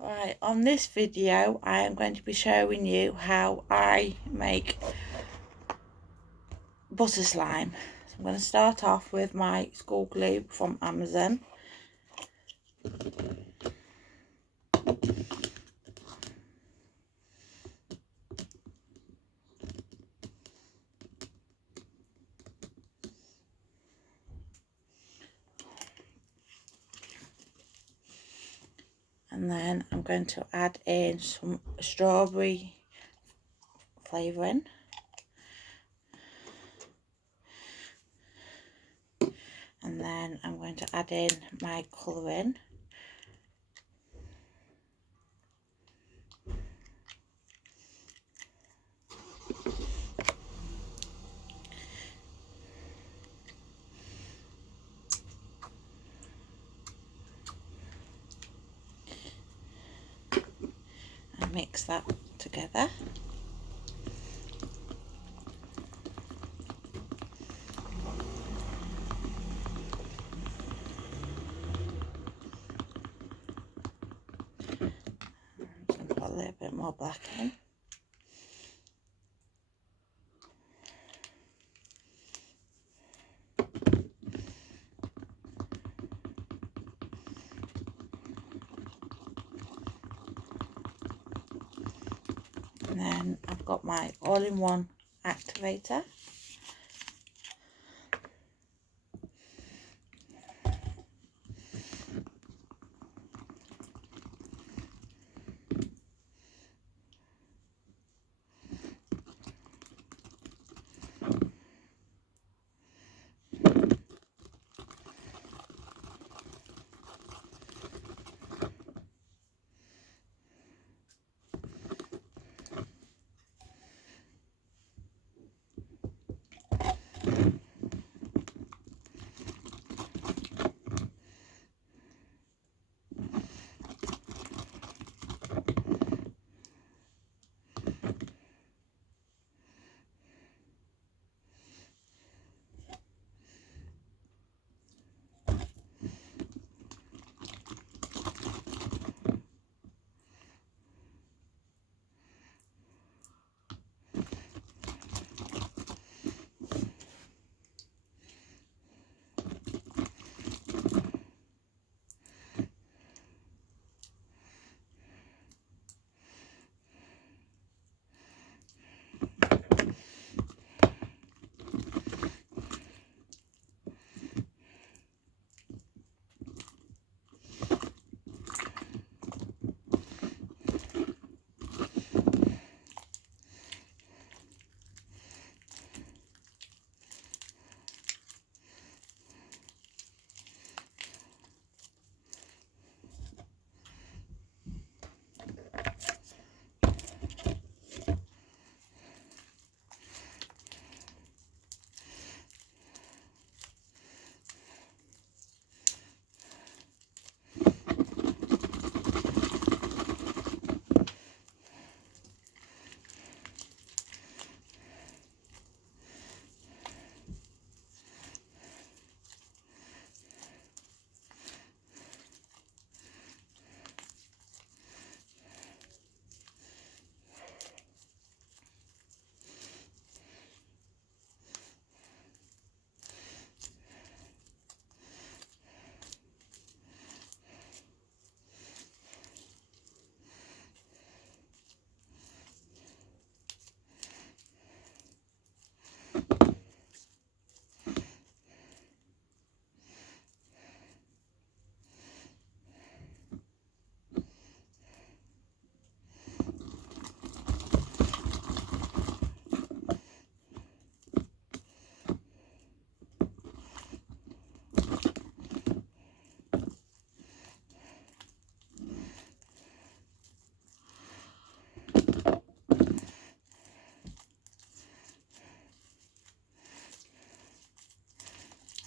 Right, on this video I am going to be showing you how I make butter slime. So I'm going to start off with my school glue from Amazon. And then I'm going to add in some strawberry flavouring. And then I'm going to add in my colouring. And mix that together. Put a little bit more black in. And then I've got my all-in-one activator.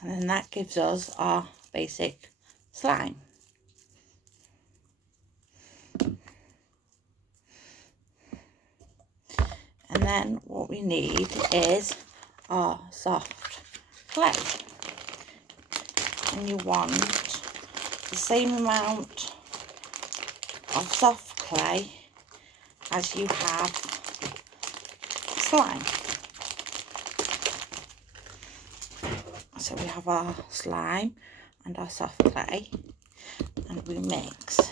And then that gives us our basic slime. And then what we need is our soft clay. And you want the same amount of soft clay as you have slime. So we have our slime and our soft clay, and we mix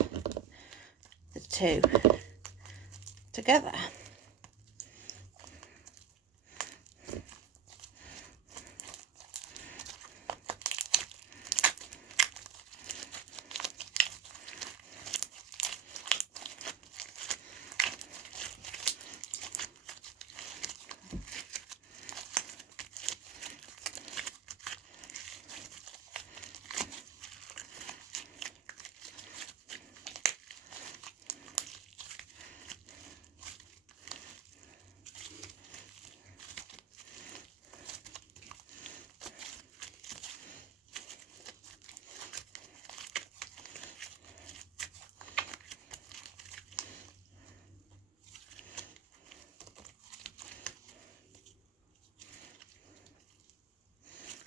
the two together.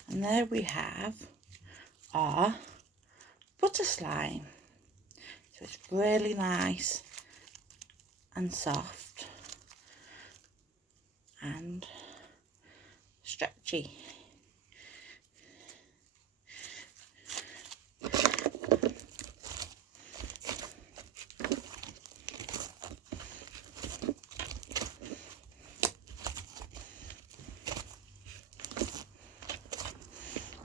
And there we have our butter slime. So it's really nice and soft and stretchy.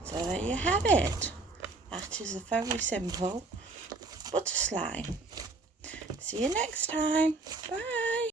So there you have it. That is a very simple butter slime. See you next time. Bye.